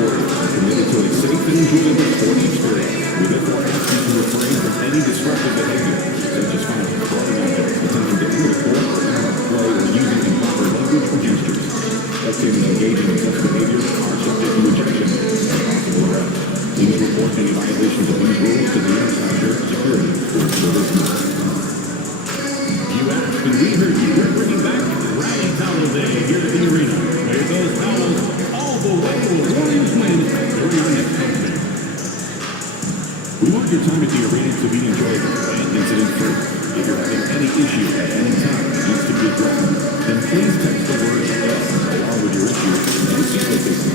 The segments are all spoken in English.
Warriors, committed to a safe and enjoyable sports experience. We therefore ask you to refrain from any disruptive behavior, such as fighting, throwing objects, attempting to enter the court, play, or using improper language or gestures. Spectators engaging in such behavior are subject to ejection and possible arrest. Please report any violations of these rules to the Inspector of Security or Service Master. You asked and we heard you. We're bringing back Rally Towel Day here at the arena. There goes towels all the way. Warriors win during our next game. We want your time at the arena to be enjoyable and incident-free. If you're having any issue at any time that needs to be addressed, then please text the word S along with your issue and see what they say.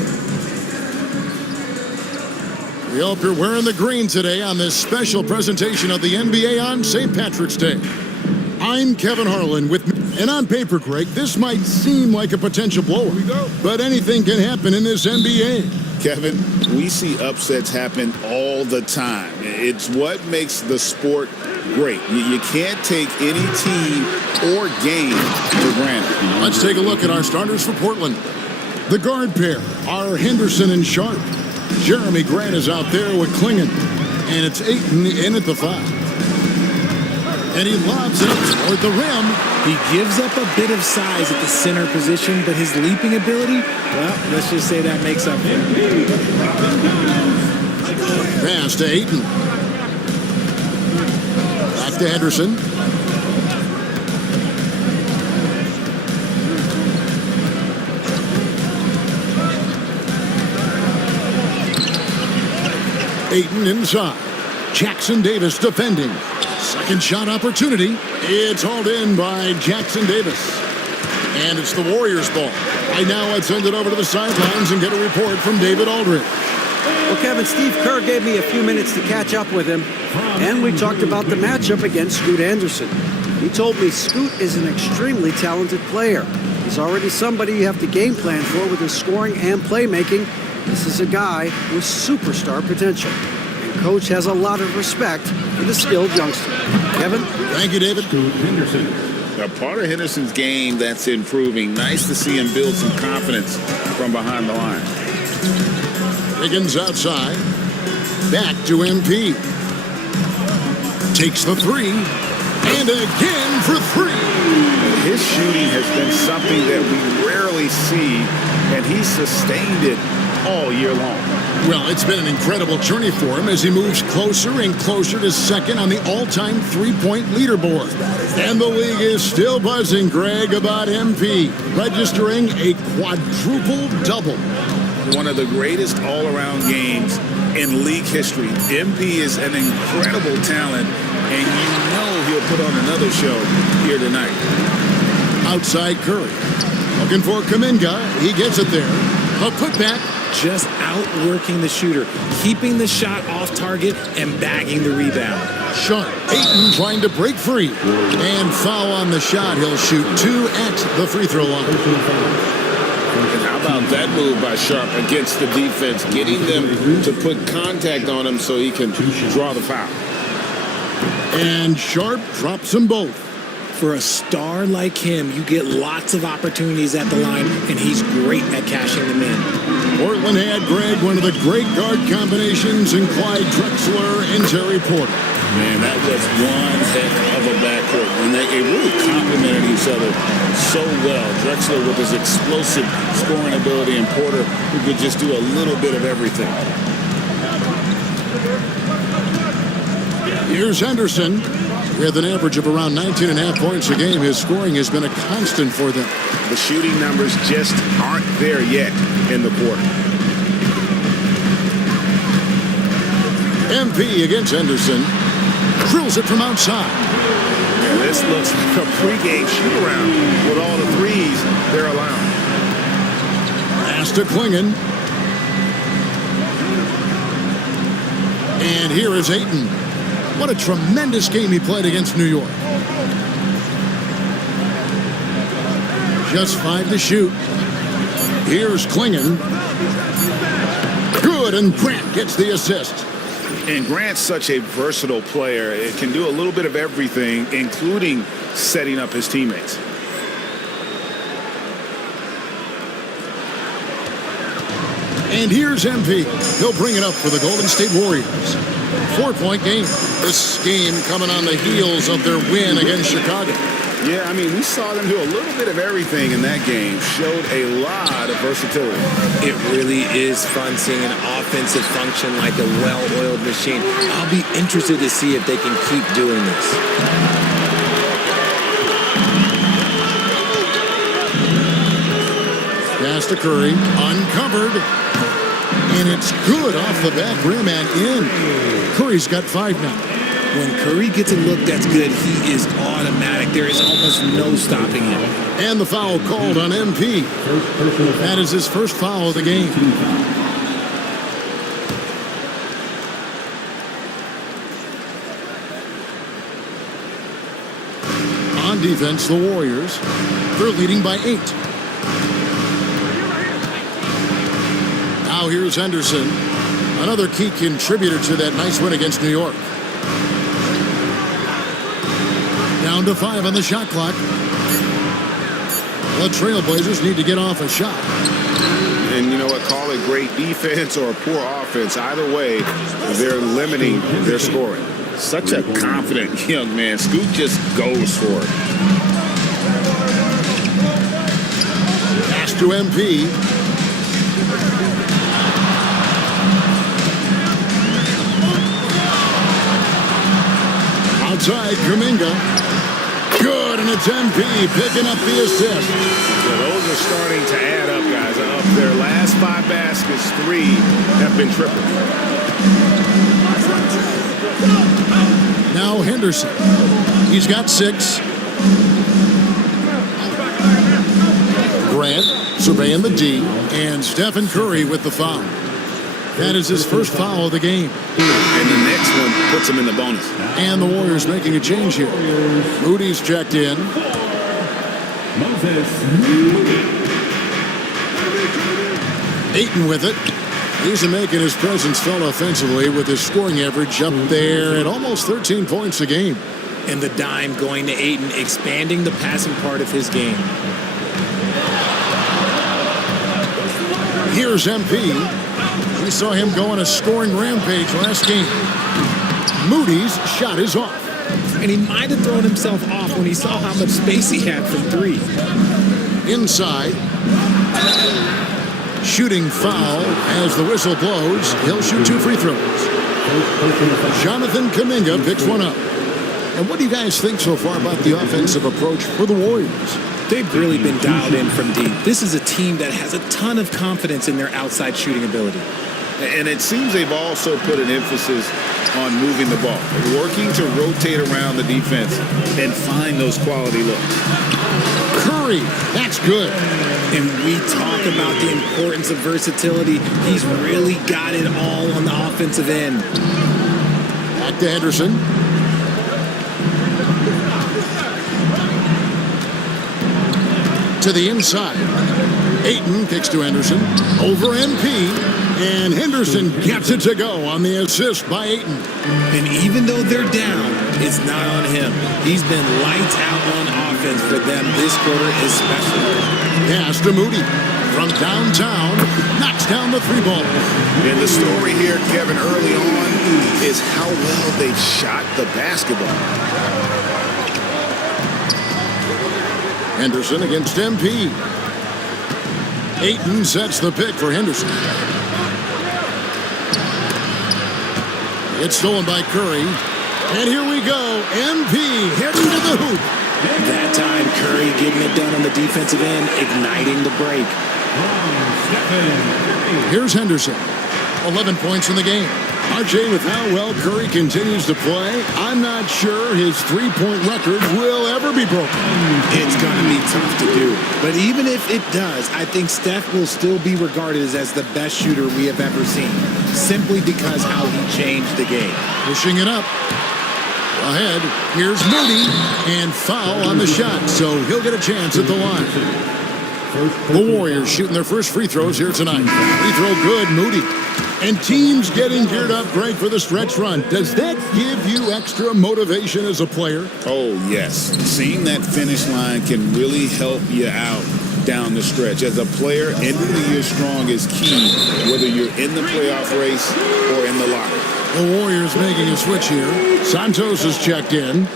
We hope you're wearing the green today on this special presentation of the NBA on St. Patrick's Day. I'm Kevin Harlan with me. And on paper, Greg, this might seem like a potential blowout, but anything can happen in this NBA. Kevin, we see upsets happen all the time. It's what makes the sport great. You can't take any team or game for granted. Let's take a look at our starters for Portland. The guard pair are Henderson and Sharp. Jeremy Grant is out there with Klingon. And it's Ayton in at the 5. And he lobs it up toward the rim. He gives up a bit of size at the center position, but his leaping ability, well, let's just say that makes up for it. Pass to Ayton. Back to Henderson. Ayton inside. Jackson Davis defending. Second shot opportunity. It's hauled in by Jackson Davis. And it's the Warriors' ball. Right now, let's send it over to the sidelines and get a report from David Aldridge. Well, Kevin, Steve Kerr gave me a few minutes to catch up with him, and we talked about the matchup against Scoot Anderson. He told me Scoot is an extremely talented player. He's already somebody you have to game plan for with his scoring and playmaking. This is a guy with superstar potential. And Coach has a lot of respect for the skilled youngster. Kevin? Thank you, David. Henderson. Now, part of Henderson's game that's improving. Nice to see him build some confidence from behind the line. Higgins outside. Back to MP. Takes the 3. And again for 3. His shooting has been something that we rarely see, and he's sustained it all year long. Well, it's been an incredible journey for him as he moves closer and closer to second on the all-time three-point leaderboard. And the league is still buzzing, Greg, about MP, registering a quadruple double. One of the greatest all-around games in league history. MP is an incredible talent, and you know he'll put on another show here tonight. Outside Curry. Looking for Kuminga. He gets it there. A putback. Just outworking the shooter, keeping the shot off target and bagging the rebound. Sharp. Ayton trying to break free. And foul on the shot. He'll shoot 2 at the free throw line. And how about that move by Sharp against the defense, getting them to put contact on him so he can draw the foul. And Sharp drops them both. For a star like him, you get lots of opportunities at the line, and he's great at cashing them in. Portland had, Greg, one of the great guard combinations in Clyde Drexler and Terry Porter. Man, that was one heck of a backcourt. And they really complemented each other so well. Drexler with his explosive scoring ability and Porter who could just do a little bit of everything. Here's Henderson. With an average of around 19.5 points a game, his scoring has been a constant for them. The shooting numbers just aren't there yet in the quarter. MP against Henderson. Drills it from outside. Yeah, this looks like a pregame shoot-around with all the threes they're allowing. Pass to Klingon. And here is Ayton. What a tremendous game he played against New York. Just 5 to shoot. Here's Klingon. Good, and Grant gets the assist. And Grant's such a versatile player. It can do a little bit of everything, including setting up his teammates. And here's MP. He'll bring it up for the Golden State Warriors. 4-point game. This game coming on the heels of their win against Chicago. Yeah, I mean, we saw them do a little bit of everything in that game. Showed a lot of versatility. It really is fun seeing an offensive function like a well-oiled machine. I'll be interested to see if they can keep doing this. Pass to Curry, uncovered, and it's good off the back rim and in. Curry's got 5 now. When Curry gets a look that's good, he is automatic. There is almost no stopping him. And the foul called on MP. That is his first foul of the game. On defense, the Warriors. They're leading by 8. Now here's Henderson, another key contributor to that nice win against New York. Down to 5 on the shot clock. The Trailblazers need to get off a shot. And you know what? Call it great defense or poor offense. Either way, they're limiting their scoring. Such a confident young man. Scoot just goes for it. Pass to MP. Outside, Kuminga. Good, and it's MP picking up the assist. So those are starting to add up, guys. Of their last 5 baskets, 3 have been triple. Now Henderson. He's got 6. Grant surveying the D, and Stephen Curry with the foul. That is his first foul of the game. And the next one puts him in the bonus. And the Warriors making a change here. Moody's checked in. Ayton with it. He's making his presence felt offensively with his scoring average up there at almost 13 points a game. And the dime going to Ayton, expanding the passing part of his game. Here's MP. We saw him go on a scoring rampage last game. Moody's shot is off. And he might have thrown himself off when he saw how much space he had from 3. Inside. Shooting foul as the whistle blows. He'll shoot 2 free throws. Jonathan Kuminga picks one up. And what do you guys think so far about the offensive approach for the Warriors? They've really been dialed in from deep. This is a team that has a ton of confidence in their outside shooting ability. And it seems they've also put an emphasis on moving the ball, working to rotate around the defense and find those quality looks. Curry, that's good. And we talk about the importance of versatility. He's really got it all on the offensive end. Back to Henderson. To the inside. Ayton kicks to Henderson. Over MP. And Henderson gets it to go on the assist by Ayton. And even though they're down, it's not on him. He's been lights out on offense for them this quarter especially. Pass to Moody. From downtown, knocks down the 3-ball. And the story here, Kevin, early on is how well they've shot the basketball. Henderson against MP. Ayton sets the pick for Henderson. It's stolen by Curry. And here we go. MP heading to the hoop. That time, Curry getting it done on the defensive end, igniting the break. Here's Henderson. 11 points in the game. RJ, with how well Curry continues to play, I'm not sure his 3-point record will ever be broken. It's going to be tough to do. But even if it does, I think Steph will still be regarded as the best shooter we have ever seen, simply because how he changed the game. Pushing it up. Ahead, here's Moody, and foul on the shot, so he'll get a chance at the line. The Warriors shooting their first free throws here tonight. Free throw good, Moody. And teams getting geared up great for the stretch run. Does that give you extra motivation as a player? Oh, yes. Seeing that finish line can really help you out down the stretch. As a player, ending the year strong is key, whether you're in the playoff race or in the locker. The Warriors making a switch here. Santos is checked in.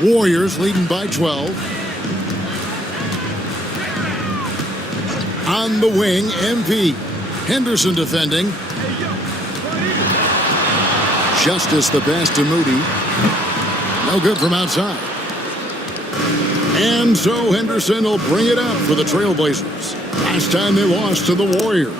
Warriors leading by 12. On the wing, MP. Henderson defending. Justice the pass to Moody. No good from outside. And so Henderson will bring it up for the Trailblazers. Last time they lost to the Warriors.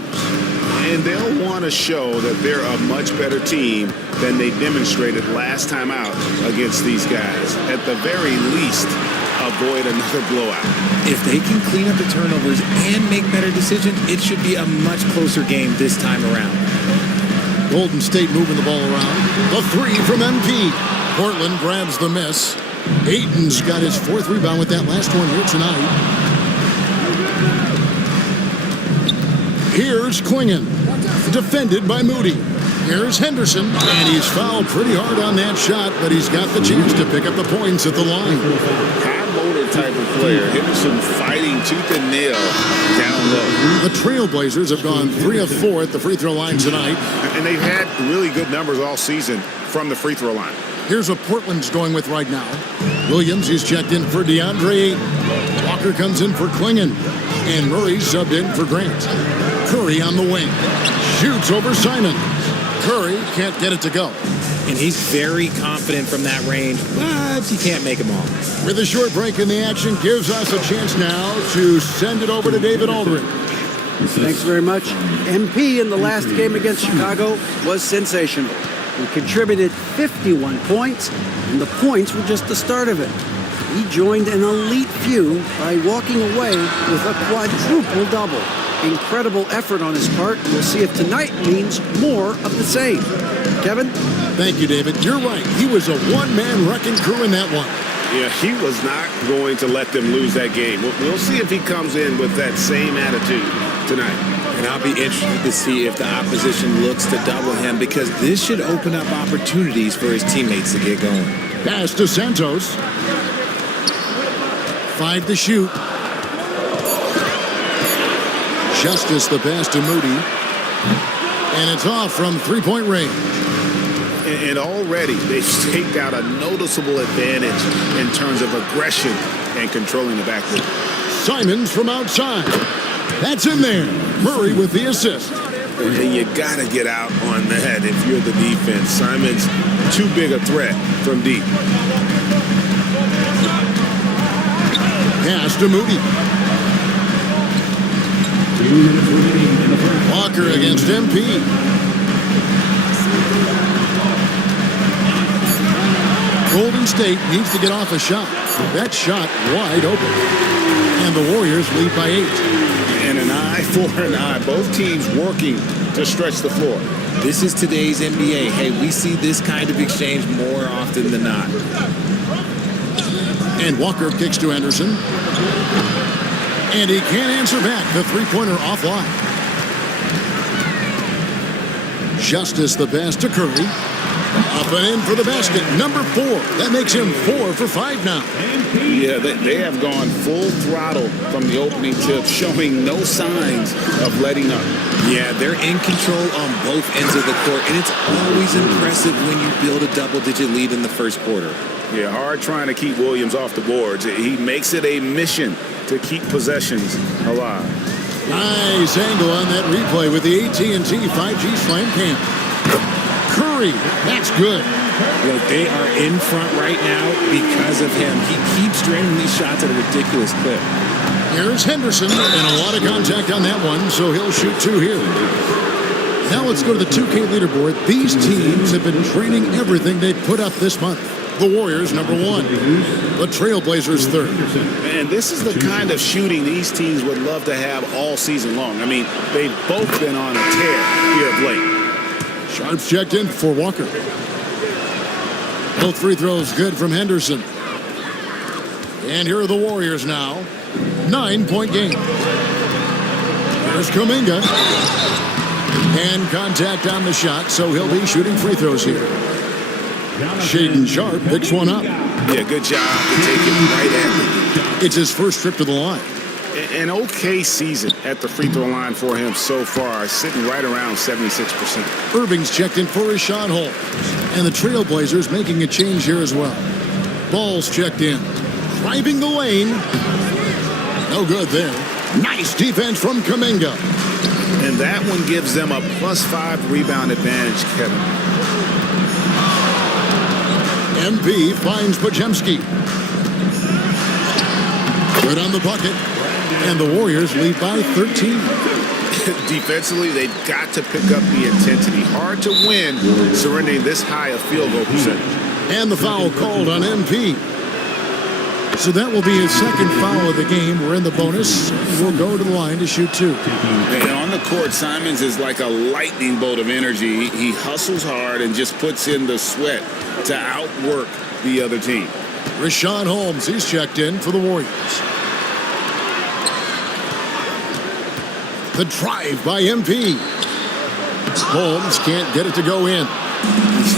And they'll want to show that they're a much better team than they demonstrated last time out against these guys. At the very least, avoid another blowout. If they can clean up the turnovers and make better decisions, it should be a much closer game this time around. Golden State moving the ball around. The three from MP. Portland grabs the miss. Ayton's got his fourth rebound with that last one here tonight. Here's Klingon. Defended by Moody. Here's Henderson. And he's fouled pretty hard on that shot, but he's got the chance to pick up the points at the line. High motor type of player. Henderson fighting tooth and nail down low. The Trailblazers have gone 3 of 4 at the free throw line tonight. And they've had really good numbers all season from the free throw line. Here's what Portland's going with right now. Williams, he's checked in for DeAndre Ayton. Walker comes in for Klingon. And Murray's subbed in for Grant. Curry on the wing. Shoots over Simon. Curry can't get it to go. And he's very confident from that range, but he can't make them all. With a short break in the action, gives us a chance now to send it over to David Aldridge. Thanks very much. MP in the last game against Chicago was sensational. He contributed 51 points, and the points were just the start of it. He joined an elite few by walking away with a quadruple double. Incredible effort on his part. We'll see if tonight means more of the same. Kevin? Thank you, David. You're right. He was a one-man wrecking crew in that one. Yeah, he was not going to let them lose that game. We'll see if he comes in with that same attitude tonight. And I'll be interested to see if the opposition looks to double him, because this should open up opportunities for his teammates to get going. Pass to Santos. 5 to shoot. Justice the pass to Moody. And it's off from three-point range. And already they've staked out a noticeable advantage in terms of aggression and controlling the backcourt. Simons from outside. That's in there. Murray with the assist. And you got to get out on that if you're the defense. Simons too big a threat from deep. Pass to Moody. Walker against MP. Golden State needs to get off a shot. That shot wide open. And the Warriors lead by 8. And an eye for an eye. Both teams working to stretch the floor. This is today's NBA. Hey, we see this kind of exchange more often than not. And Walker kicks to Henderson. And he can't answer back. The three-pointer offline. Justice the pass to Curry. Up and in for the basket. Number 4. That makes him 4 for 5 now. Yeah, they have gone full throttle from the opening tip, showing no signs of letting up. Yeah, they're in control on both ends of the court, and it's always impressive when you build a double-digit lead in the first quarter. Yeah, hard trying to keep Williams off the boards. He makes it a mission to keep possessions alive. Nice angle on that replay with the AT&T 5G Slam Cam. Curry, that's good. Look, they are in front right now because of him. He keeps draining these shots at a ridiculous clip. Here's Henderson, and a lot of contact on that one, so he'll shoot 2 here. Now let's go to the 2K leaderboard. These teams have been training everything they put up this month. The Warriors, number 1. The Trailblazers, 3rd. And this is the kind of shooting these teams would love to have all season long. I mean, they've both been on a tear here of late. Sharps checked in for Walker. Both free throws good from Henderson. And here are the Warriors now. 9-point game. Here's Kuminga. And contact on the shot, so he'll be shooting free throws here. Shaden Sharp picks one up. Yeah, good job to take it right at him. It's his first trip to the line. An okay season at the free throw line for him so far, sitting right around 76%. Irving's checked in for Rashawn Holmes. And the Trailblazers making a change here as well. Ball's checked in. Driving the lane. No good there. Nice defense from Kuminga. And that one gives them a +5 rebound advantage, Kevin. MP finds Pajemski. Good on the bucket. And the Warriors lead by 13. Defensively, they've got to pick up the intensity. Hard to win surrendering this high a field goal percentage. And the foul called on MP. So that will be his second foul of the game. We're in the bonus. We'll go to the line to shoot 2. And on the court, Simons is like a lightning bolt of energy. He hustles hard and just puts in the sweat to outwork the other team. Rashawn Holmes, he's checked in for the Warriors. The drive by MP. Holmes can't get it to go in.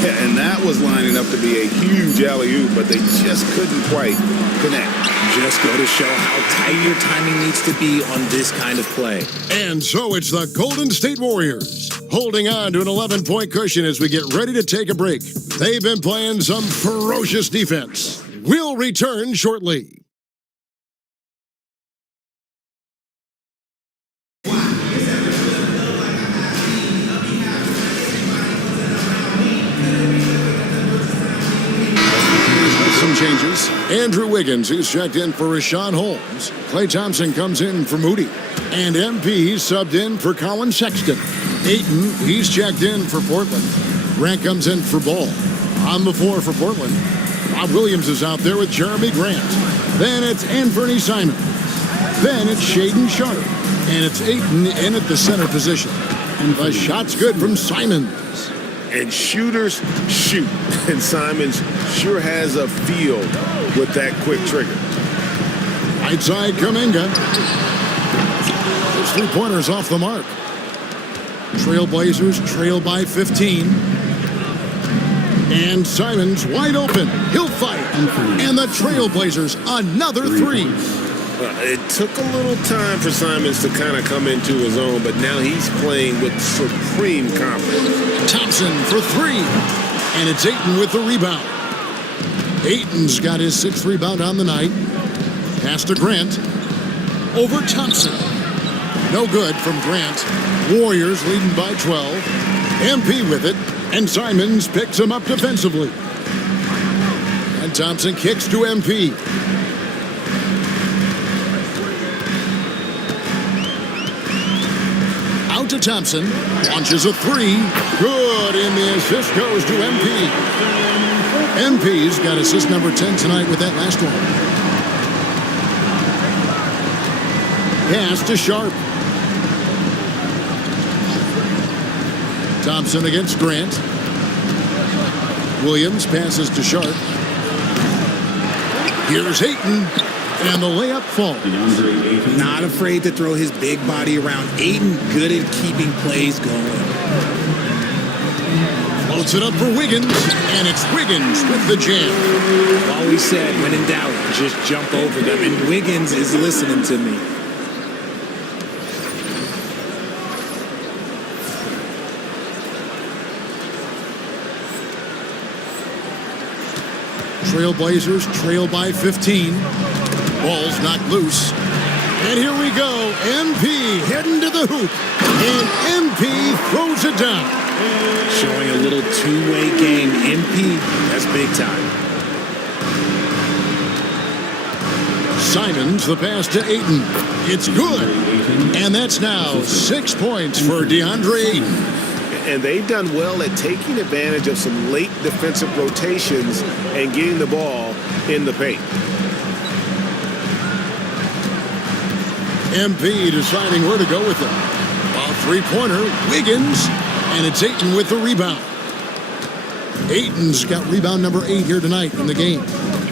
Yeah, and that was lining up to be a huge alley-oop, but they just couldn't quite connect. Just go to show how tight your timing needs to be on this kind of play. And so it's the Golden State Warriors holding on to an 11-point cushion as we get ready to take a break. They've been playing some ferocious defense. We'll return shortly. Changes. Andrew Wiggins, he's checked in for Rashawn Holmes. Klay Thompson comes in for Moody. And MP subbed in for Colin Sexton. Ayton, he's checked in for Portland. Grant comes in for Ball. On the floor for Portland, Rob Williams is out there with Jeremy Grant. Then it's Anthony Simons. Then it's Shaedon Sharpe. And it's Ayton in at the center position. And the shot's good from Simons. And shooters shoot. And Simons sure has a feel with that quick trigger. Right side, Kuminga. His three-pointers off the mark. Trailblazers trail by 15. And Simons wide open. He'll fight. And the Trailblazers another 3. It took a little time for Simons to kind of come into his own, but now he's playing with supreme confidence. Thompson for 3. And it's Ayton with the rebound. Ayton's got his 6th rebound on the night. Pass to Grant. Over Thompson. No good from Grant. Warriors leading by 12. MP with it. And Simons picks him up defensively. And Thompson kicks to MP. Out to Thompson. Launches a 3. Good, and the assist goes to MP. MP's got assist number 10 tonight with that last one. Pass to Sharpe. Thompson against Grant. Williams passes to Sharpe. Here's Ayton. And the layup falls. Not afraid to throw his big body around. Ayton good at keeping plays going. Floats it up for Wiggins. And it's Wiggins with the jam. Always said, when in doubt, just jump over them. And Wiggins is listening to me. Trailblazers trail by 15. Ball's knocked loose. And here we go. MP heading to the hoop. And MP throws it down. Showing a little two-way game. MP, that's big time. Simons, the pass to Ayton. It's good. And that's now 6 points for DeAndre Ayton. And they've done well at taking advantage of some late defensive rotations and getting the ball in the paint. MP deciding where to go with it. A three-pointer, Wiggins, and it's Ayton with the rebound. Ayton's got rebound number 8 here tonight in the game.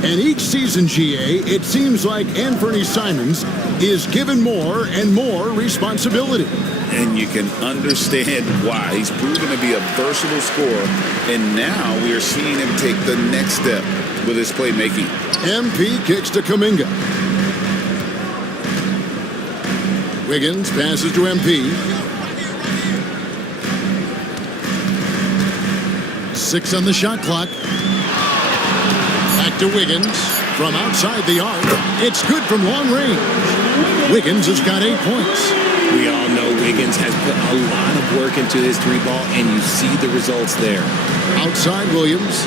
And each season, GA, it seems like Anthony Simons is given more and more responsibility. And you can understand why. He's proven to be a versatile scorer, and now we are seeing him take the next step with his playmaking. MP kicks to Kuminga. Wiggins passes to MP. 6 on the shot clock. Back to Wiggins from outside the arc. It's good from long range. Wiggins has got 8 points. We all know Wiggins has put a lot of work into his 3-ball, and you see the results there. Outside Williams.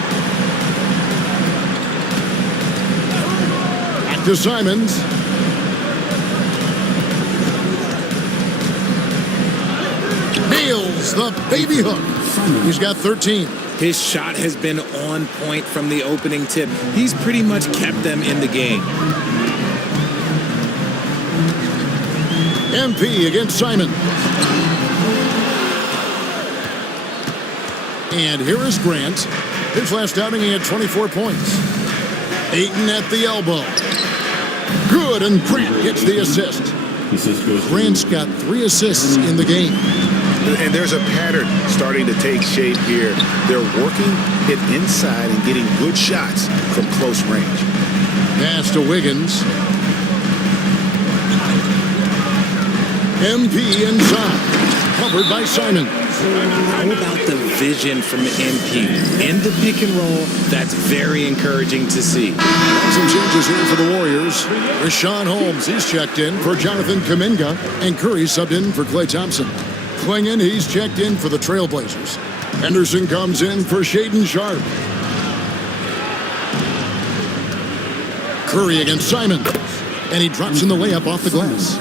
Back to Simons. Nails the baby hook. He's got 13. His shot has been on point from the opening tip. He's pretty much kept them in the game. MP against Simon. And here is Grant. His last outing, he had 24 points. Ayton at the elbow. Good, and Grant gets the assist. Grant's got 3 assists in the game. And there's a pattern starting to take shape here. They're working it inside and getting good shots from close range. Pass to Wiggins. MP inside. Covered by Simon. How about the vision from MP? In the pick and roll, that's very encouraging to see. Some changes here for the Warriors. Rashawn Holmes, he's checked in for Jonathan Kuminga. And Curry subbed in for Klay Thompson. Klingon, he's checked in for the Trailblazers. Henderson comes in for Shaedon Sharpe. Curry against Simon. And he drops in the layup off the glass.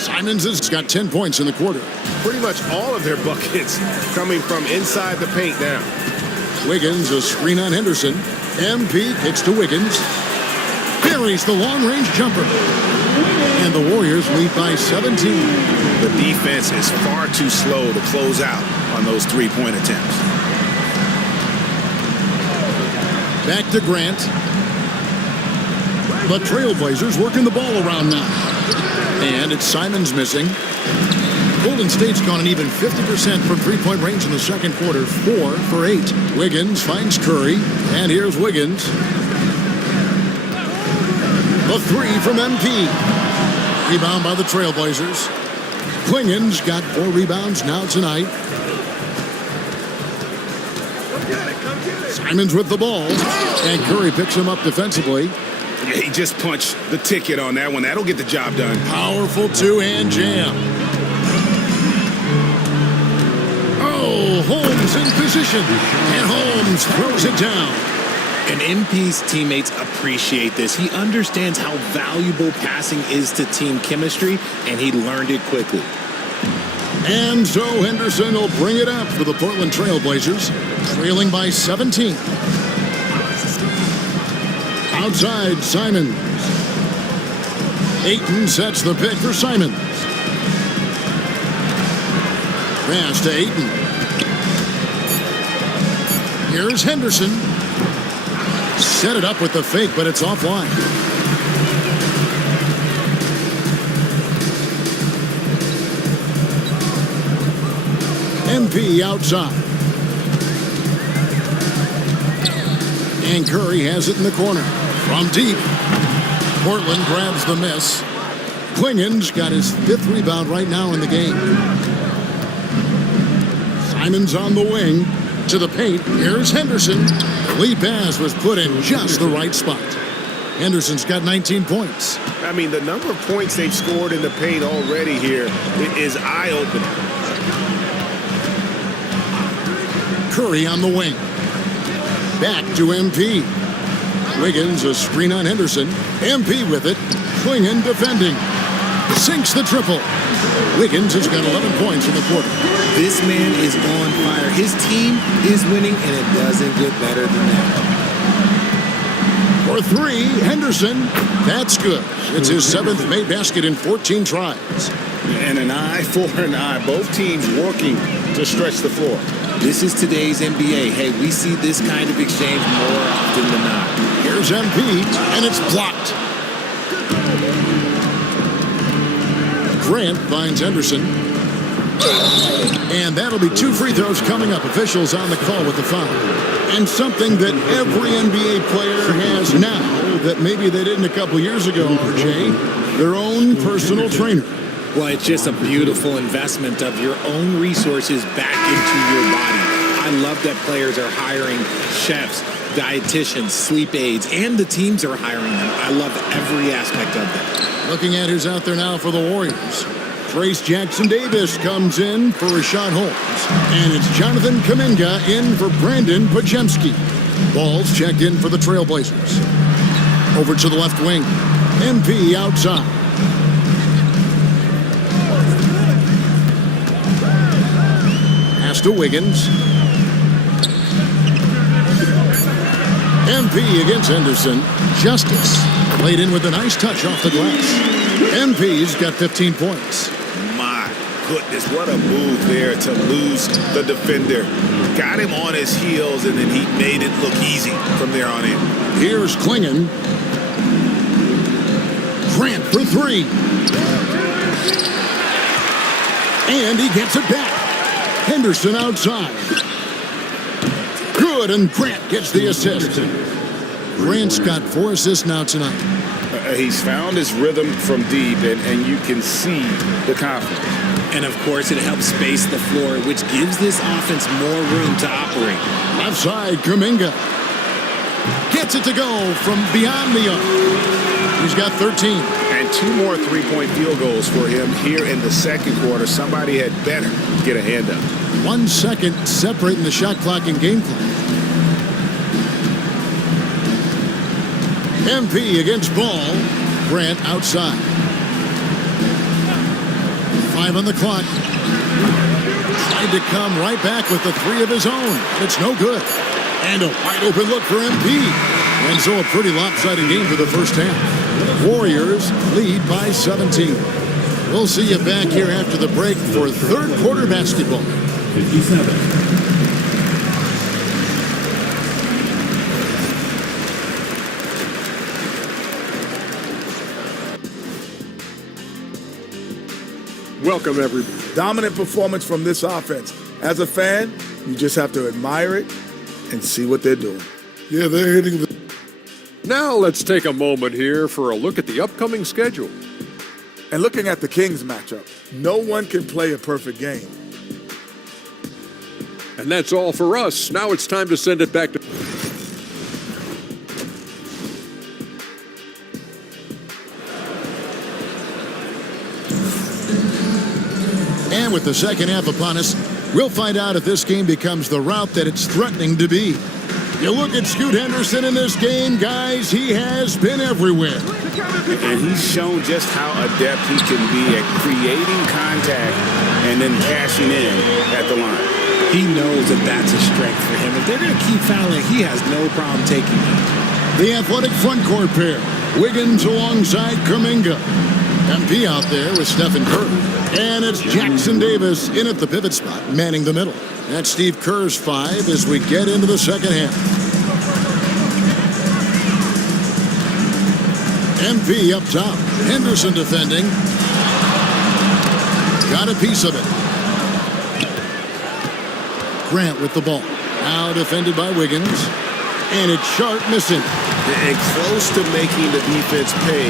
Simons has got 10 points in the quarter. Pretty much all of their buckets coming from inside the paint now. Wiggins, a screen on Henderson. MP kicks to Wiggins. Buries the long-range jumper. And the Warriors lead by 17. The defense is far too slow to close out on those 3-point attempts. Back to Grant. The Trailblazers working the ball around now. And it's Simons missing. Golden State's gone an even 50% from 3-point range in the second quarter, 4 for 8. Wiggins finds Curry, and here's Wiggins. The 3 from MP. Rebound by the Trailblazers. Klingon's got 4 rebounds now tonight. Simons with the ball, and Curry picks him up defensively. Yeah, he just punched the ticket on that one. That'll get the job done. Powerful 2-hand jam. Oh, Holmes in position. And Holmes throws it down. And MP's teammates appreciate this. He understands how valuable passing is to team chemistry, and he learned it quickly. And so Henderson will bring it up for the Portland Trailblazers, trailing by 17. Outside, Simon. Ayton sets the pick for Simon. Pass to Ayton. Here's Henderson. Set it up with the fake, but it's offline. MP outside. And Curry has it in the corner. From deep. Portland grabs the miss. Klingon's got his 5th rebound right now in the game. Simons on the wing. To the paint. Here's Henderson. The lead pass was put in just the right spot. Henderson's got 19 points. I mean, the number of points they've scored in the paint already here is eye-opening. Curry on the wing. Back to MP. Wiggins, a screen on Henderson. MP with it. Klingon defending. Sinks the triple. Wiggins has got 11 points in the quarter. This man is on fire. His team is winning, and it doesn't get better than that. For 3, Henderson. That's good. It's his 7th made basket in 14 tries. And an eye for an eye. Both teams working to stretch the floor. This is today's NBA. Hey, we see this kind of exchange more often than not. Here's MP, and it's blocked. Grant finds Henderson. And that'll be 2 free throws coming up. Officials on the call with the foul. And something that every NBA player has now that maybe they didn't a couple years ago, RJ, their own personal trainer. Well, it's just a beautiful investment of your own resources back into your body. I love that players are hiring chefs, dietitians, sleep aides, and the teams are hiring them. I love every aspect of that. Looking at who's out there now for the Warriors. Trace Jackson-Davis comes in for Rashad Holmes. And it's Jonathan Kuminga in for Brandon Podziemski. Ball's checked in for the Trailblazers. Over to the left wing. MP outside. Pass to Wiggins. MP against Henderson. Justice laid in with a nice touch off the glass. MP's got 15 points. My goodness, what a move there to lose the defender. Got him on his heels, and then he made it look easy from there on in. Here's Klingon. Grant for 3. And he gets it back. Henderson outside. Good, and Grant gets the assist. Grant's got 4 assists now tonight. He's found his rhythm from deep, and you can see the confidence. And, of course, it helps space the floor, which gives this offense more room to operate. Left side, Kuminga. Gets it to go from beyond the arc. He's got 13. And 2 more three-point field goals for him here in the second quarter. Somebody had better get a hand up. 1 second separating the shot clock and game clock. MP against Ball. Grant outside. 5 on the clock. Tried to come right back with the 3 of his own. It's no good. And a wide open look for MP. And so a pretty lopsided game for the first half. Warriors lead by 17. We'll see you back here after the break for third quarter basketball. 57. Welcome, everybody. Dominant performance from this offense. As a fan, you just have to admire it and see what they're doing. Yeah, they're hitting the... Now let's take a moment here for a look at the upcoming schedule. And looking at the Kings matchup, no one can play a perfect game. And that's all for us. Now it's time to send it back to... And with the second half upon us, we'll find out if this game becomes the route that it's threatening to be. You look at Scoot Henderson in this game, guys, he has been everywhere. And he's shown just how adept he can be at creating contact and then cashing in at the line. He knows that that's a strength for him. If they're going to keep fouling, he has no problem taking it. The athletic front court pair, Wiggins alongside Kuminga. MP out there with Stephen Curry. And it's Jackson-Davis in at the pivot spot, manning the middle. That's Steve Kerr's 5 as we get into the second half. MP up top. Henderson defending. Got a piece of it. Grant with the ball. Now defended by Wiggins. And it's Sharp missing. And close to making the defense pay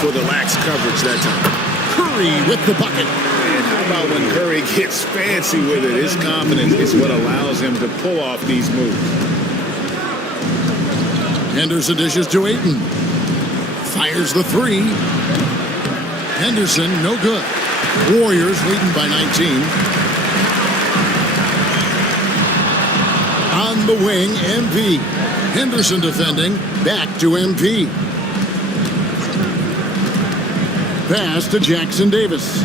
for the lax coverage that time. Curry with the bucket. And how about when Curry gets fancy with it? His confidence is what allows him to pull off these moves. Henderson dishes to Ayton. Fires the 3. Henderson, no good. Warriors leading by 19. On the wing, MP. Henderson defending. Back to MP. Pass to Jackson-Davis.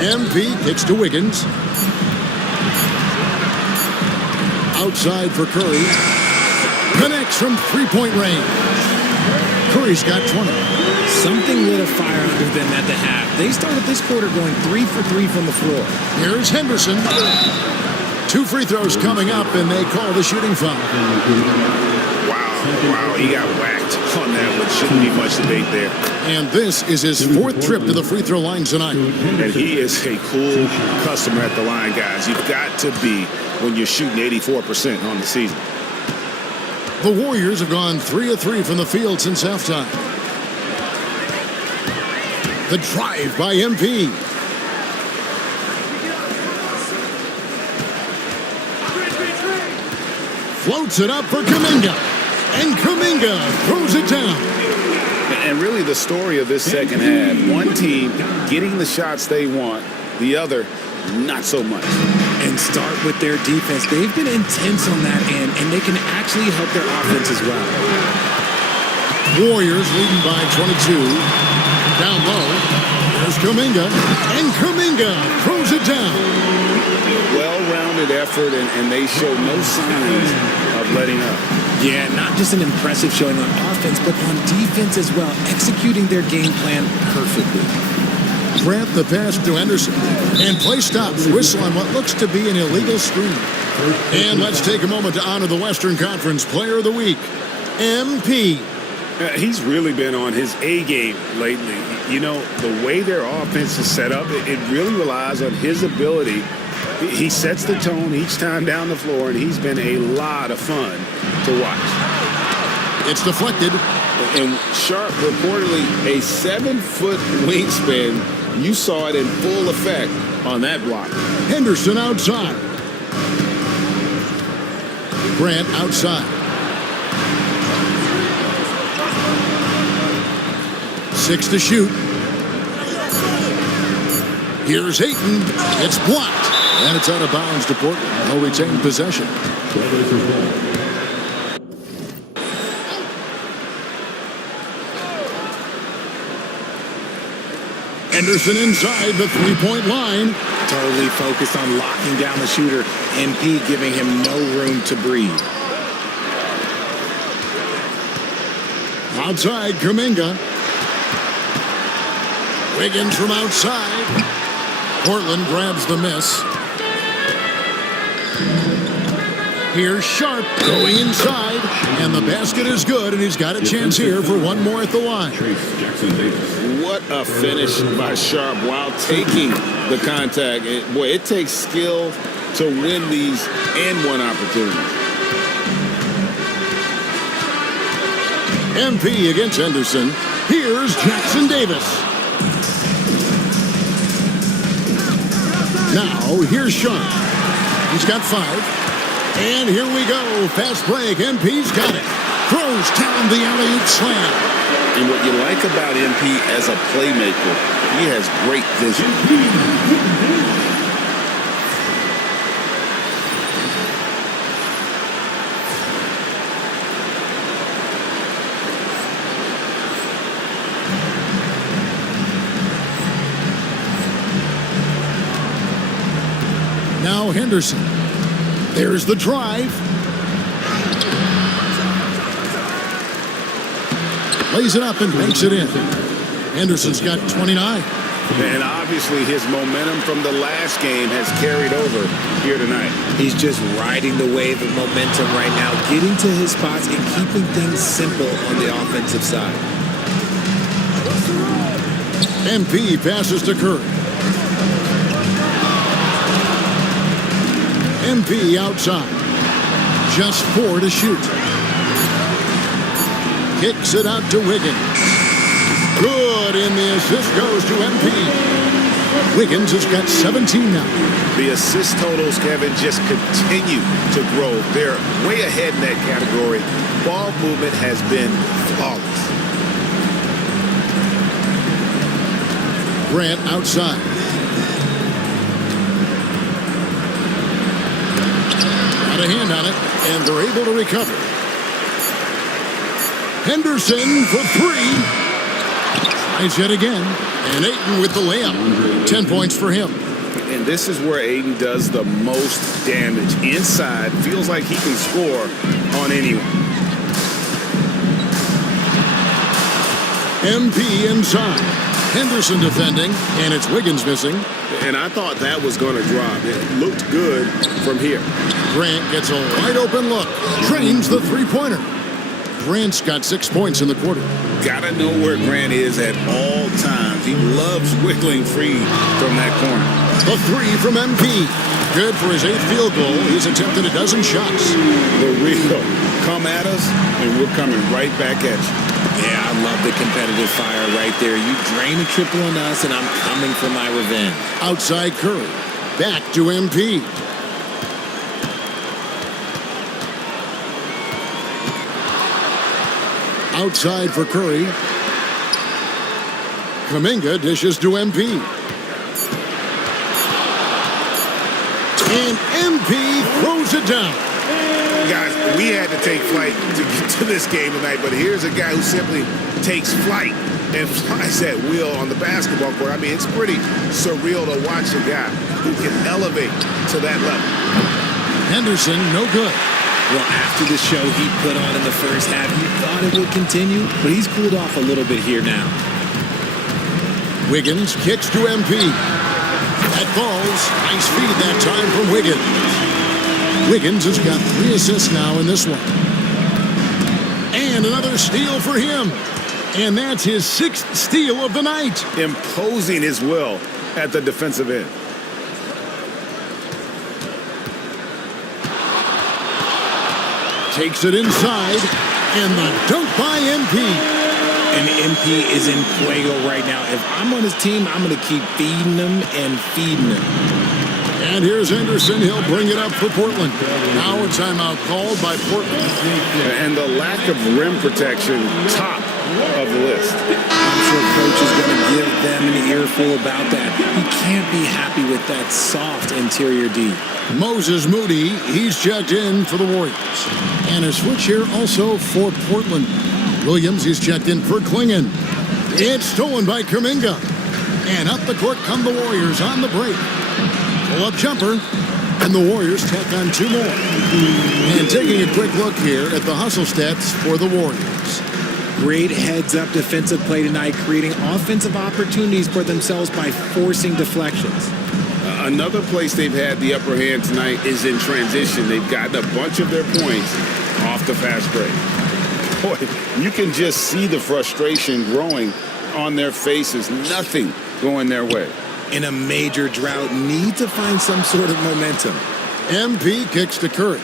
MP kicks to Wiggins. Outside for Curry. Connects from three-point range. Curry's got 20. Something lit a fire under them at the half. They started this quarter going 3 for 3 from the floor. Here's Henderson. 2 free throws coming up, and they call the shooting foul. Wow. Wow, he got whacked on that one. Shouldn't be much debate there. And this is his 4th trip to the free throw line tonight. And he is a cool customer at the line, guys. You've got to be when you're shooting 84% on the season. The Warriors have gone 3 of 3 from the field since halftime. The drive by MP. Floats it up for Kuminga. And Kuminga throws it down. And really the story of this second half, one team getting the shots they want, the other not so much. And start with their defense. They've been intense on that end, and they can actually help their offense as well. Warriors leading by 22. Down low. There's Kuminga. And Kuminga throws it down. Well-rounded effort, and they show no signs of letting up. Yeah, not just an impressive showing on offense, but on defense as well, executing their game plan perfectly. Grant the pass to Henderson. And play stops. Whistle on what looks to be an illegal screen. And let's take a moment to honor the Western Conference Player of the Week, MP. He's really been on his A game lately. You know, the way their offense is set up, it really relies on his ability. He sets the tone each time down the floor, and he's been a lot of fun to watch. It's deflected. And Sharp reportedly a 7-foot wingspan. You saw it in full effect on that block. Henderson outside. Grant outside. 6 to shoot. Here's Ayton. It's blocked. And it's out of bounds to Portland. They'll retain possession. Henderson inside the three-point line. Totally focused on locking down the shooter. MP giving him no room to breathe. Outside, Kuminga. Wiggins from outside. Portland grabs the miss. Here's Sharp going inside, and the basket is good, and he's got a chance here for one more at the line. What a finish by Sharp while taking the contact. Boy, it takes skill to win these and one opportunities. MP against Henderson. Here's Jackson Davis. Now, here's Sharp. He's got 5. And here we go. Fast break. MP's got it. Throws down the alley-oop slam. And what you like about MP as a playmaker, he has great vision. Now Henderson. There's the drive. Lays it up and banks it in. Henderson's got 29. And obviously his momentum from the last game has carried over here tonight. He's just riding the wave of momentum right now, getting to his spots and keeping things simple on the offensive side. MP passes to Curry. MP outside. Just 4 to shoot. Kicks it out to Wiggins. Good, and the assist goes to MP. Wiggins has got 17 now. The assist totals, Kevin, just continue to grow. They're way ahead in that category. Ball movement has been flawless. Grant outside. Got a hand on it, and they're able to recover. Henderson for 3. Tries yet again. And Ayton with the layup. 10 points for him. And this is where Ayton does the most damage. Inside, feels like he can score on anyone. MP inside. Henderson defending, and it's Wiggins missing. And I thought that was going to drop. It looked good from here. Grant gets a wide open look. Trains the three-pointer. Grant's got 6 points in the quarter. Gotta know where Grant is at all times. He loves wiggling free from that corner. The 3 from MP. Good for his 8th field goal. He's attempted a dozen shots. The real come at us, and we're coming right back at you. Yeah, I love the competitive fire right there. You drain a triple on us, and I'm coming for my revenge. Outside Curry. Back to MP. Outside for Curry. Kuminga dishes to MP. And MP throws it down. Guys, we had to take flight to get to this game tonight, but here's a guy who simply takes flight and flies that wheel on the basketball court. I mean, it's pretty surreal to watch a guy who can elevate to that level. Henderson, no good. Well, after the show he put on in the first half, you thought it would continue, but he's cooled off a little bit here now. Wiggins kicks to MP. That falls. Nice feed that time from Wiggins. Wiggins has got 3 assists now in this one. And another steal for him. And that's his 6th steal of the night. Imposing his will at the defensive end. Takes it inside. And the dunk by MP. And MP is in fuego right now. If I'm on his team, I'm going to keep feeding him and feeding him. And here's Henderson. He'll bring it up for Portland. Now a timeout called by Portland. And the lack of rim protection, top of the list. I'm sure coach is going to give them an earful about that. He can't be happy with that soft interior D. Moses Moody, he's checked in for the Warriors. And a switch here also for Portland. Williams, he's checked in for Klingon. It's stolen by Kuminga. And up the court come the Warriors on the break. Pull-up jumper. And the Warriors tack on 2 more. And taking a quick look here at the hustle stats for the Warriors. Great heads-up defensive play tonight, creating offensive opportunities for themselves by forcing deflections. Another place they've had the upper hand tonight is in transition. They've gotten a bunch of their points off the fast break. Boy, you can just see the frustration growing on their faces. Nothing going their way. In a major drought, need to find some sort of momentum. MP kicks to Curry.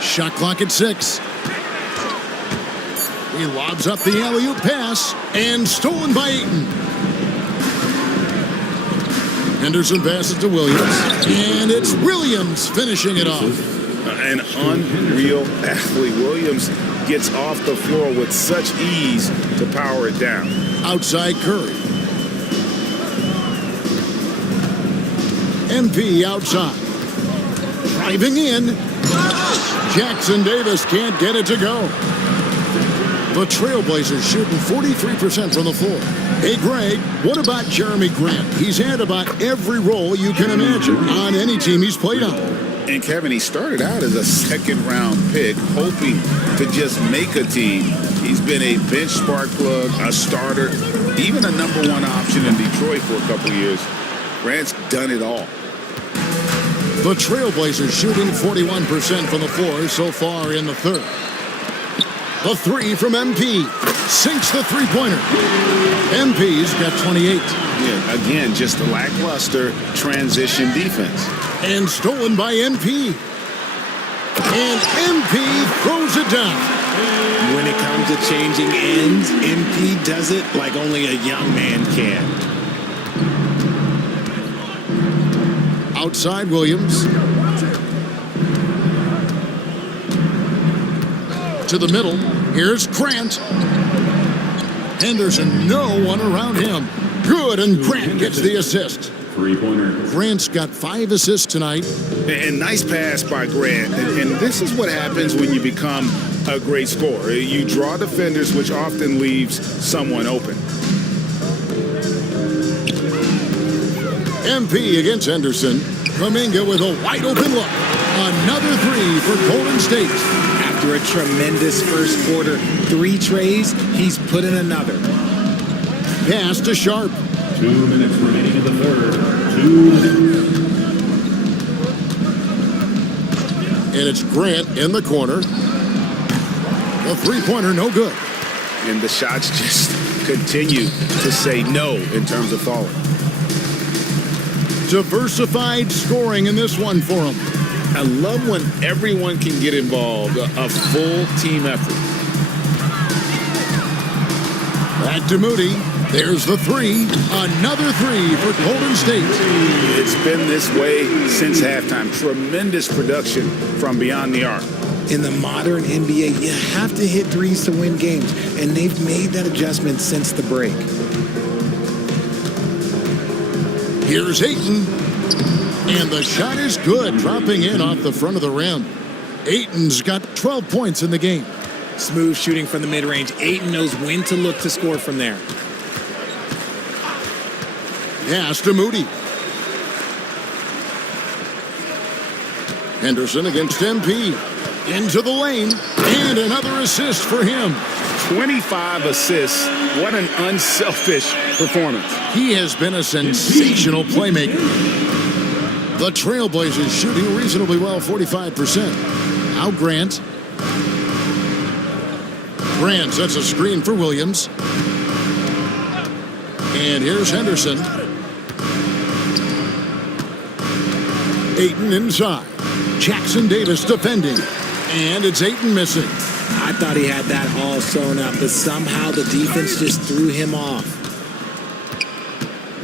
Shot clock at 6. He lobs up the alley-oop pass, and stolen by Ayton. Henderson passes to Williams, and it's Williams finishing it off. An unreal athlete. Williams gets off the floor with such ease to power it down. Outside Curry. MP outside. Driving in. Jackson Davis can't get it to go. The Trailblazers shooting 43% from the floor. Hey, Greg, what about Jeremy Grant? He's had about every role you can imagine on any team he's played on. And Kevin, he started out as a 2nd-round pick, hoping to just make a team. He's been a bench spark plug, a starter, even a #1 option in Detroit for a couple years. Grant's done it all. The Trailblazers shooting 41% from the floor so far in the 3rd. The 3 from MP. Sinks the 3-pointer. MP's got 28. Yeah, again, just a lackluster transition defense. And stolen by MP. And MP throws it down. When it comes to changing ends, MP does it like only a young man can. Outside Williams. To the middle. Here's Grant. Henderson, no one around him. Good, and Grant gets the assist. 3-pointer. Grant's got 5 assists tonight. And nice pass by Grant. And this is what happens when you become a great scorer. You draw defenders, which often leaves someone open. MP against Henderson. Kuminga with a wide open look. Another 3 for Golden State. After a tremendous first quarter, 3 trays, he's put in another. Pass to Sharp. 2 minutes remaining in the 3rd. 2 minutes. And it's Grant in the corner. The three-pointer, no good. And the shots just continue to say no in terms of falling. Diversified scoring in this one for him. I love when everyone can get involved, a full team effort. Back to Moody. There's the three. Another three for Golden State. It's been this way since halftime. Tremendous production from beyond the arc. In the modern NBA, you have to hit threes to win games, and they've made that adjustment since the break. Here's Ayton. And the shot is good, dropping in off the front of the rim. Ayton's got 12 points in the game. Smooth shooting from the mid-range. Ayton knows when to look to score from there. Pass to Moody. Henderson against MP. Into the lane. And another assist for him. 25 assists. What an unselfish performance. He has been a sensational playmaker. The Trailblazers shooting reasonably well, 45%. Now Grant. Grant sets a screen for Williams. And here's Henderson. Ayton inside. Jackson Davis defending. And it's Ayton missing. I thought he had that all sewn up, but somehow the defense just threw him off.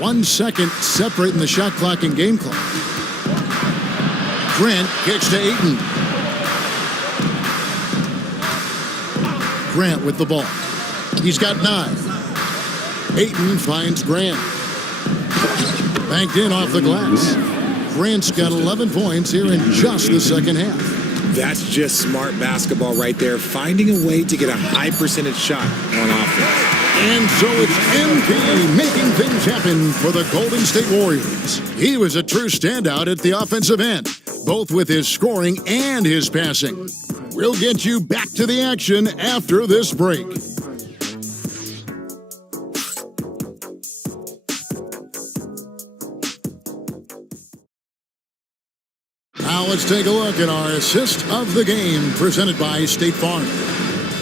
1 second separating the shot clock and game clock. Grant kicks to Ayton. Grant with the ball. He's got 9. Ayton finds Grant. Banked in off the glass. Grant's got 11 points here in just the second half. That's just smart basketball right there, finding a way to get a high percentage shot on offense. And so it's MP making things happen for the Golden State Warriors. He was a true standout at the offensive end, both with his scoring and his passing. We'll get you back to the action after this break. Now let's take a look at our assist of the game presented by State Farm.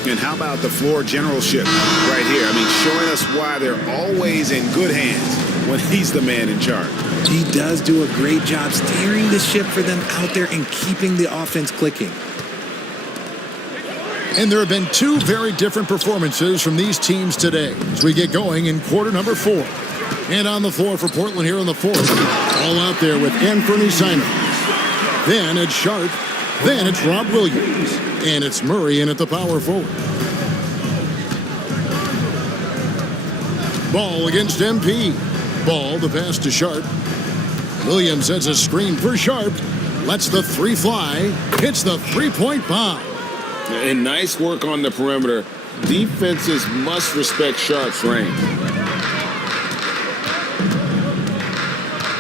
And how about the floor generalship right here? I mean, showing us why they're always in good hands when he's the man in charge. He does do a great job steering the ship for them out there and keeping the offense clicking. And there have been 2 very different performances from these teams today as we get going in quarter number 4. And on the floor for Portland here in the 4th. All out there with Anthony Simons. Then it's Sharp. Then it's Rob Williams. And it's Murray in at the power forward. Ball against MP. Ball, the pass to Sharp. Williams sets a screen for Sharp. Lets the 3 fly. Hits the three-point bomb. And nice work on the perimeter. Defenses must respect Sharp's range.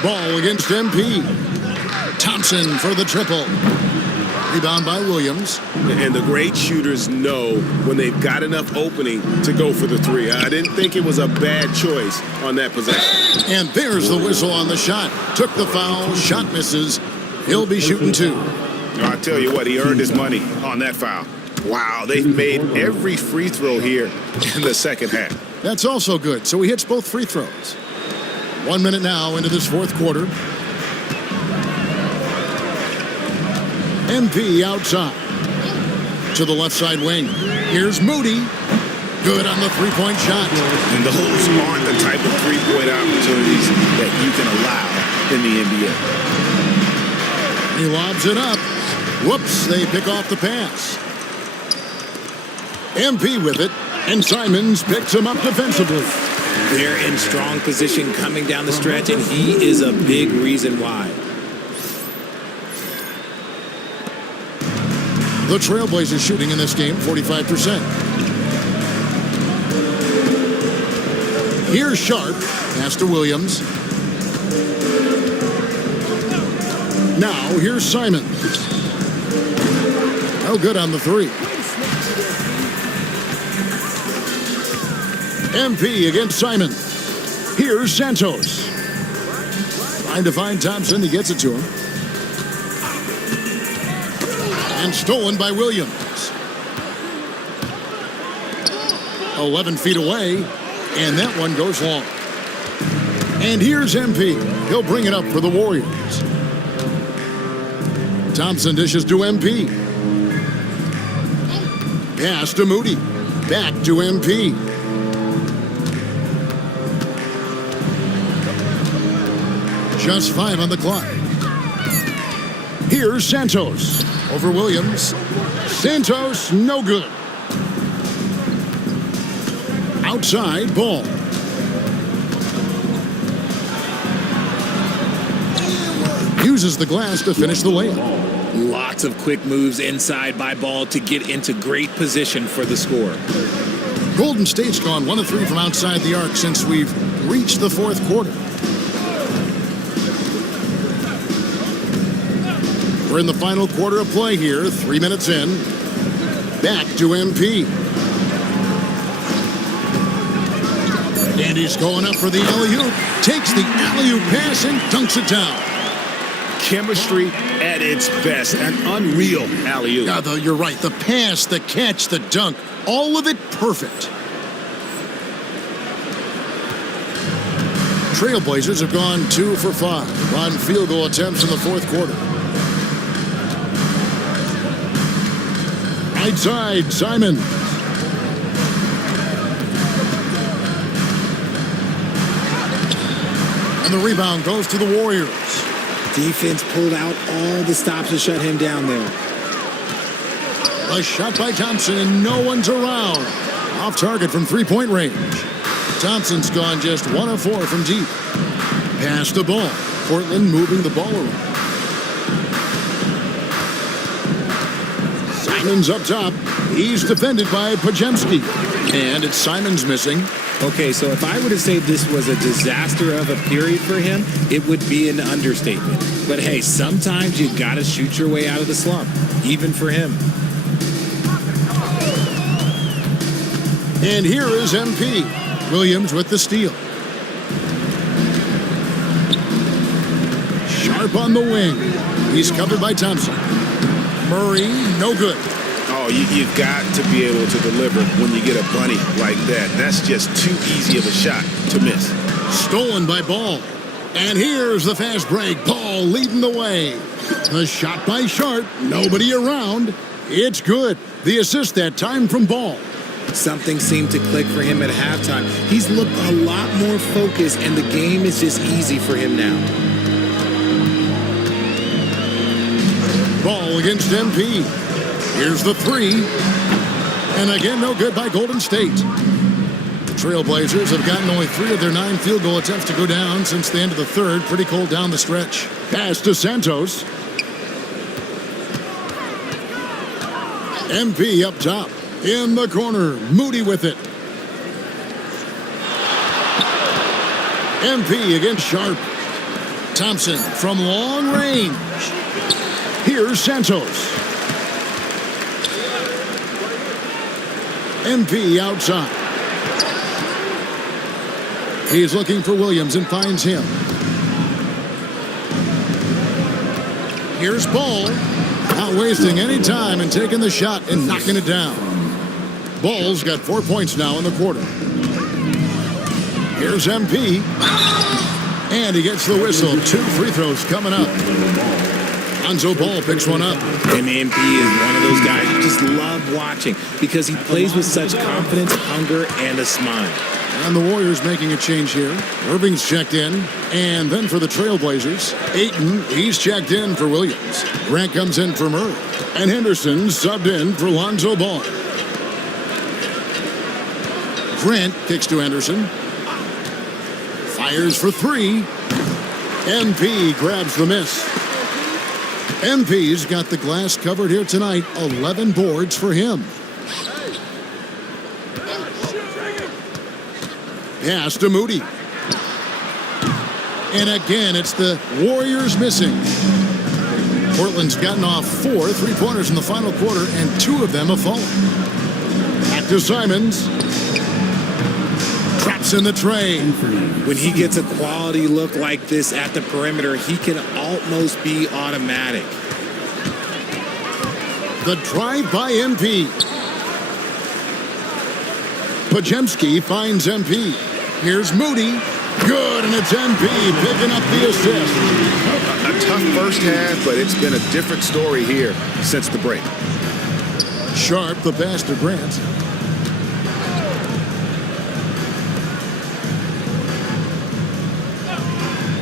Ball against MP. Thompson for the triple. Rebound by Williams. And the great shooters know when they've got enough opening to go for the 3. I didn't think it was a bad choice on that possession. And there's the whistle on the shot. Took the foul. Shot misses. He'll be shooting 2. I tell you what, he earned his money on that foul. Wow, they've made every free throw here in the second half. That's also good. So he hits both free throws. 1 minute now into this 4th quarter. MP outside. To the left side wing. Here's Moody. Good on the three-point shot. And those aren't the type of three-point opportunities that you can allow in the NBA. He lobs it up. Whoops, they pick off the pass. MP with it, and Simons picks him up defensively. They're in strong position coming down the stretch, and he is a big reason why. The Trailblazers shooting in this game, 45%. Here's Sharp, pass to Williams. Now, here's Simons. No good on the 3. MP against Simon. Here's Santos. Trying to find Thompson. He gets it to him. And stolen by Williams. 11 feet away, and that one goes long. And here's MP. He'll bring it up for the Warriors. Thompson dishes to MP. Pass to Moody. Back to MP. Just 5 on the clock. Here's Santos over Williams. Santos, no good. Outside ball. Uses the glass to finish the layup. Lots of quick moves inside by Ball to get into great position for the score. Golden State's gone 1 of 3 from outside the arc since we've reached the fourth quarter. We're in the final quarter of play here, 3 minutes in. Back to MP. And he's going up for the alley-oop. Takes the alley-oop pass and dunks it down. Chemistry at its best. An unreal alley-oop. Yeah, though, you're right. The pass, the catch, the dunk, all of it perfect. Trailblazers have gone 2 for 5 on field goal attempts in the fourth quarter. Right side, Simon. And the rebound goes to the Warriors. Defense pulled out all the stops to shut him down there. A shot by Thompson, and no one's around. Off target from three-point range. Thompson's gone just 1 of 4 from deep. Pass the ball. Portland moving the ball around. Simon's up top. He's defended by Pajemski. And it's Simon's missing. Okay, so if I were to say this was a disaster of a period for him, it would be an understatement. But hey, sometimes you gotta shoot your way out of the slump, even for him. And here is MP. Williams with the steal. Sharp on the wing. He's covered by Thompson. Murray, no good. Oh, you've got to be able to deliver when you get a bunny like that. That's just too easy of a shot to miss. Stolen by Ball. And here's the fast break. Ball leading the way. The shot by Sharp. Nobody around. It's good. The assist that time from Ball. Something seemed to click for him at halftime. He's looked a lot more focused, and the game is just easy for him now. Ball against MP. Here's the 3. And again, no good by Golden State. The Trailblazers have gotten only 3 of their 9 field goal attempts to go down since the end of the third. Pretty cold down the stretch. Pass to Santos. MP up top. In the corner. Moody with it. MP against Sharp. Thompson from long range. Here's Santos. MP outside. He's looking for Williams and finds him. Here's Ball. Not wasting any time and taking the shot and knocking it down. Ball's got 4 points now in the quarter. Here's MP. And he gets the whistle. 2 free throws coming up. Lonzo Ball picks one up. And MP is one of those guys you just love watching because he plays with such confidence, hunger, and a smile. And the Warriors making a change here. Irving's checked in. And then for the Trailblazers, Ayton, he's checked in for Williams. Grant comes in for Murray. And Henderson subbed in for Lonzo Ball. Grant kicks to Henderson. Fires for 3. MP grabs the miss. MP's got the glass covered here tonight. 11 boards for him. Pass to Moody. And again, it's the Warriors missing. Portland's gotten off 4 3-pointers in the final quarter, and 2 of them have fallen. Back to Simons. Traps in the tray. When he gets a quality look like this at the perimeter, he can almost be automatic. The drive by MP. Pajemski finds MP. Here's Moody. Good, and it's MP picking up the assist. A tough first half, but it's been a different story here since the break. Sharp, the pass to Grant.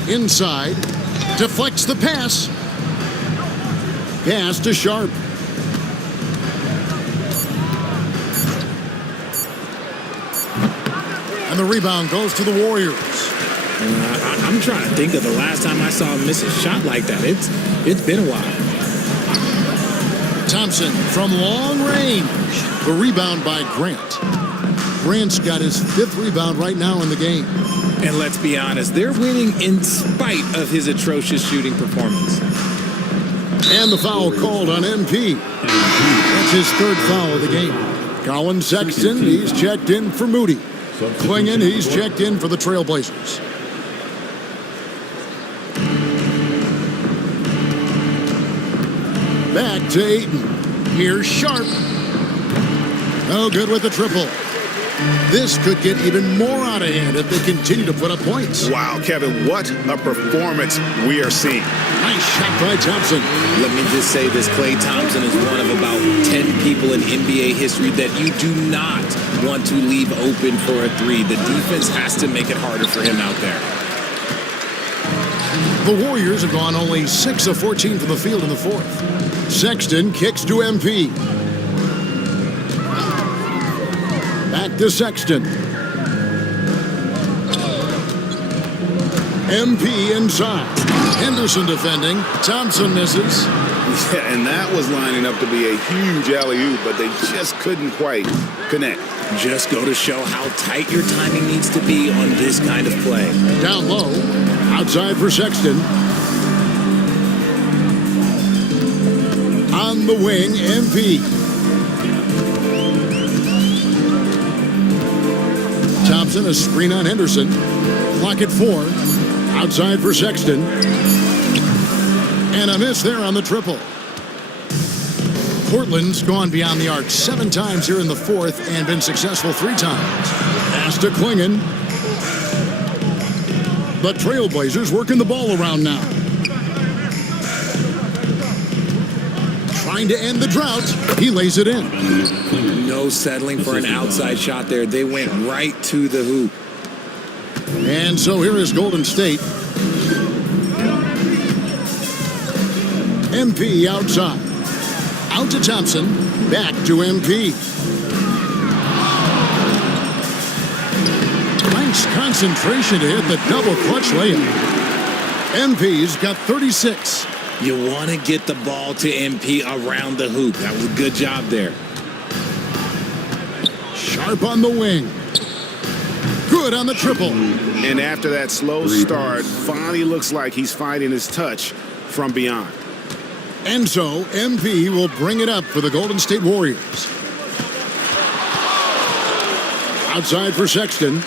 Inside, deflects the pass. Pass to Sharp. And the rebound goes to the Warriors. I'm trying to think of the last time I saw him miss a shot like that. It's been a while. Thompson from long range. The rebound by Grant. Grant's got his 5th rebound right now in the game. And let's be honest, they're winning in spite of his atrocious shooting performance. And the foul called on MP. That's his 3rd foul of the game. Colin Sexton, he's checked in for Moody. Klingon, he's checked in for the Trailblazers. Back to Ayton. Here's Sharp. No good with the triple. This could get even more out of hand if they continue to put up points. Wow, Kevin, what a performance we are seeing. Nice shot by Thompson. Let me just say this, Klay Thompson is one of about 10 people in NBA history that you do not want to leave open for a 3. The defense has to make it harder for him out there. The Warriors have gone only 6 of 14 from the field in the 4th. Sexton kicks to MP. Back to Sexton. MP inside. Henderson defending. Thompson misses. Yeah, and that was lining up to be a huge alley-oop, but they just couldn't quite connect. Just go to show how tight your timing needs to be on this kind of play. Down low. Outside for Sexton. On the wing, MP. Thompson, a screen on Henderson. Clock at 4. Outside for Sexton. And a miss there on the triple. Portland's gone beyond the arc 7 times here in the 4th and been successful 3 times. Pass to Klingon. The Trailblazers working the ball around now. Trying to end the drought. He lays it in. No settling for an outside shot there. They went right to the hoop. And so here is Golden State. MP outside. Out to Thompson. Back to MP. Nice concentration to hit the double clutch layup. MP's got 36. You want to get the ball to MP around the hoop. That was a good job there. Sharp on the wing. Good on the triple. And after that slow start, finally looks like he's finding his touch from beyond. And so MP will bring it up for the Golden State Warriors. Outside for Sexton.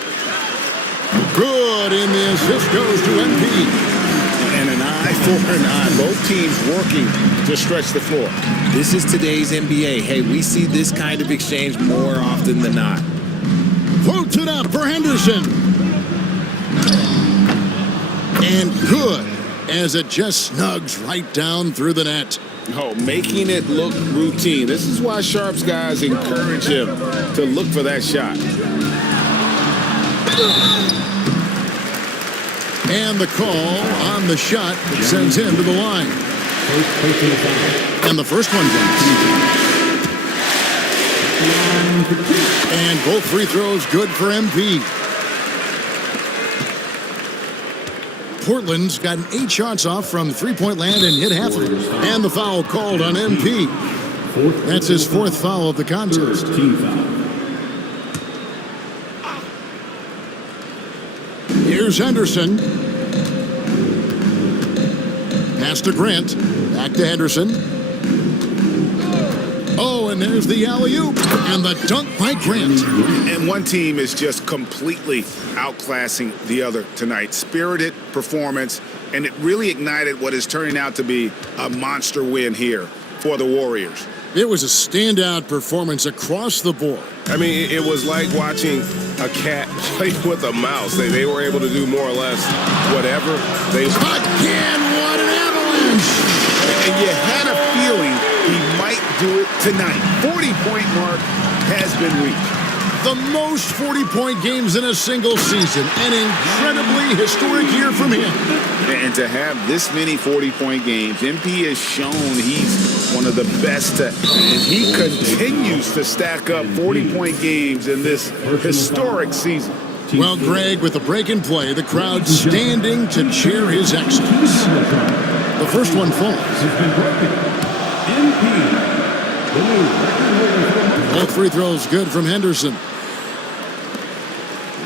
Good, and the assist goes to MP. And an eye for an eye. Both teams working to stretch the floor. This is today's NBA. Hey, we see this kind of exchange more often than not. Floats it up for Henderson. And good, as it just snugs right down through the net. Oh, making it look routine. This is why Sharp's guys encourage him to look for that shot. And the call on the shot that sends him to the line. And the first one goes. And both free throws good for MP. Portland's gotten 8 shots off from three-point land and hit half of it. And the foul called on MP. That's his 4th foul of the contest. Here's Henderson. Pass to Grant. Back to Henderson. Oh, and there's the alley-oop. And the dunk by Grant. And one team is just completely outclassing the other tonight. Spirited performance, and it really ignited what is turning out to be a monster win here for the Warriors. It was a standout performance across the board. I mean, it was like watching a cat play with a mouse. They were able to do more or less whatever they... Again, what an avalanche! And you had a feeling he might do it tonight. 40-point mark has been reached. The most 40-point games in a single season. An incredibly historic year from him. And to have this many 40-point games, MP has shown he's one of the best. And He continues to stack up 40-point games in this historic season. Well, Greg, with the break in play, the crowd standing to cheer his excellence. The first one falls. Both free throws good from Henderson.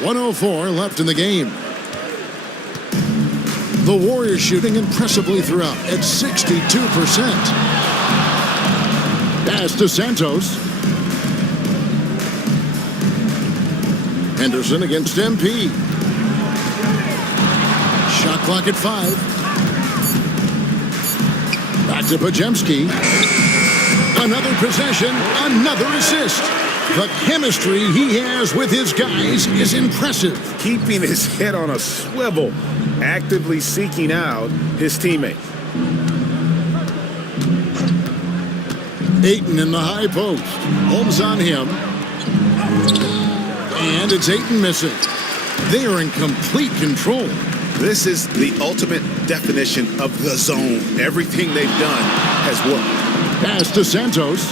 1:04 left in the game. The Warriors shooting impressively throughout at 62%. Pass to Santos. Henderson against MP. Shot clock at 5. Back to Pajemski. Another possession, another assist. The chemistry he has with his guys is impressive. Keeping his head on a swivel, actively seeking out his teammate. Ayton in the high post. Holmes on him. And it's Ayton missing. They are in complete control. This is the ultimate definition of the zone. Everything they've done has worked. Pass to Santos.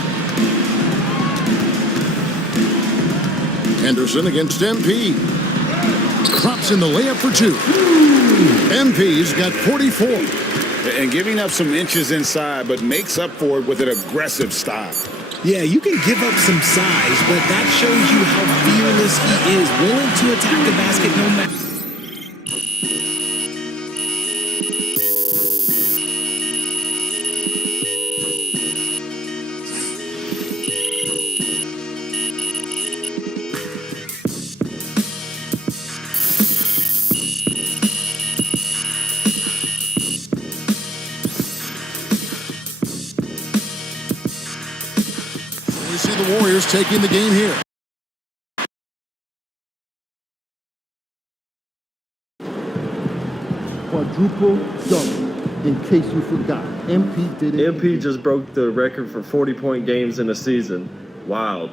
Henderson against MP. Crops in the layup for 2. MP's got 44. And giving up some inches inside, but makes up for it with an aggressive style. Yeah, you can give up some size, but that shows you how fearless he is, willing to attack the basket no matter. We see the Warriors taking the game here. Quadruple double. In case you forgot, MP did it. MP just broke the record for 40-point games in a season. Wow.